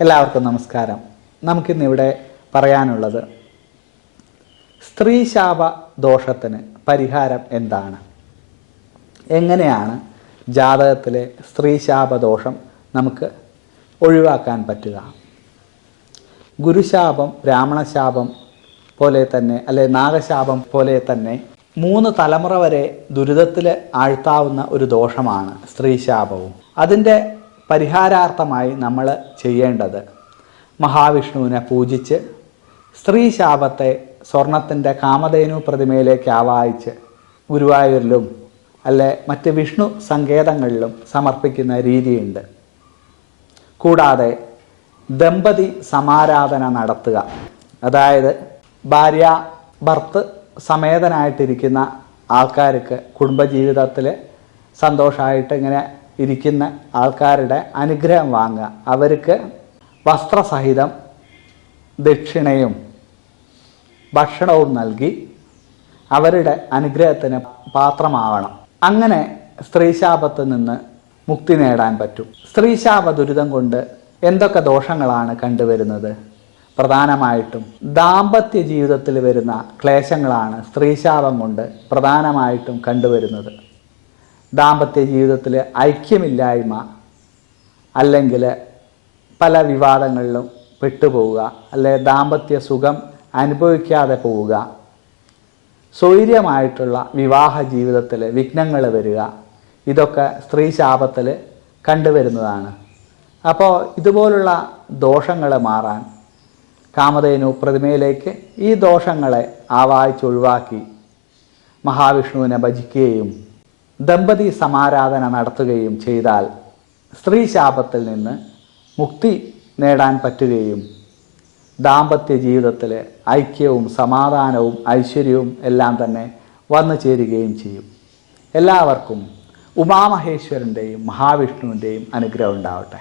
എല്ലാവർക്കും നമസ്കാരം. നമുക്കിന്നിവിടെ പറയാനുള്ളത് സ്ത്രീശാപ ദോഷത്തിന് പരിഹാരം എന്താണ്? എങ്ങനെയാണ് ജാതകത്തിലെ സ്ത്രീശാപ ദോഷം നമുക്ക് ഒഴിവാക്കാൻ പറ്റുക? ഗുരുശാപം ബ്രാഹ്മണശാപം പോലെ തന്നെ അല്ലെ നാഗശാപം പോലെ തന്നെ മൂന്ന് തലമുറ വരെ ദുരിതത്തിൽ ആഴ്ത്താവുന്ന ഒരു ദോഷമാണ് സ്ത്രീശാപവും. അതിന്റെ പരിഹാരാർത്ഥമായി നമ്മൾ ചെയ്യേണ്ടത് മഹാവിഷ്ണുവിനെ പൂജിച്ച് സ്ത്രീശാപത്തെ സ്വർണത്തിന്റെ കാമധേനു പ്രതിമയിലേക്ക് ആവാഹിച്ച് ഗുരുവായൂരിലും അല്ലെ മറ്റ് വിഷ്ണു സങ്കേതങ്ങളിലും സമർപ്പിക്കുന്ന രീതിയുണ്ട്. കൂടാതെ ദമ്പതി സമാരാധന നടത്തുക. അതായത് ഭാര്യ ഭർത്ത് സമേതനായിട്ടിരിക്കുന്ന ആൾക്കാർക്ക് കുടുംബജീവിതത്തിൽ സന്തോഷമായിട്ട് ഇങ്ങനെ ഇരിക്കുന്ന ആൾക്കാരുടെ അനുഗ്രഹം വാങ്ങുക. അവർക്ക് വസ്ത്രസഹിതം ദക്ഷിണയും ഭക്ഷണവും നൽകി അവരുടെ അനുഗ്രഹത്തിന് പാത്രമാവണം. അങ്ങനെ സ്ത്രീശാപത്ത് നിന്ന് മുക്തി നേടാൻ പറ്റും. സ്ത്രീശാപ ദുരിതം കൊണ്ട് എന്തൊക്കെ ദോഷങ്ങളാണ് കണ്ടുവരുന്നത്? പ്രധാനമായിട്ടും ദാമ്പത്യ ജീവിതത്തിൽ വരുന്ന ക്ലേശങ്ങളാണ് സ്ത്രീശാപം കൊണ്ട് പ്രധാനമായിട്ടും കണ്ടുവരുന്നത്. ദാമ്പത്യ ജീവിതത്തിൽ ഐക്യമില്ലായ്മ അല്ലെങ്കിൽ പല വിവാദങ്ങളിലും പെട്ടുപോവുക അല്ലെ ദാമ്പത്യ സുഖം അനുഭവിക്കാതെ പോവുക സ്വൈര്യമായിട്ടുള്ള വിവാഹ ജീവിതത്തിൽ വിഘ്നങ്ങൾ വരിക ഇതൊക്കെ സ്ത്രീ ശാപത്തിൽ കണ്ടുവരുന്നതാണ്. അപ്പോൾ ഇതുപോലുള്ള ദോഷങ്ങൾ മാറാൻ കാമധേനു പ്രതിമയിലേക്ക് ഈ ദോഷങ്ങളെ ആവാഹിച്ചൊഴിവാക്കി മഹാവിഷ്ണുവിനെ ഭജിക്കുകയും ദമ്പതി സമാരാധന നടത്തുകയും ചെയ്താൽ സ്ത്രീ ശാപത്തിൽ നിന്ന് മുക്തി നേടാൻ പറ്റുകയും ദാമ്പത്യ ജീവിതത്തിൽ ഐക്യവും സമാധാനവും ഐശ്വര്യവും എല്ലാം തന്നെ വന്നു ചേരുകയും ചെയ്യും. എല്ലാവർക്കും ഉമാമഹേശ്വരന്റെയും മഹാവിഷ്ണുവിന്റെയും അനുഗ്രഹം ഉണ്ടാവട്ടെ.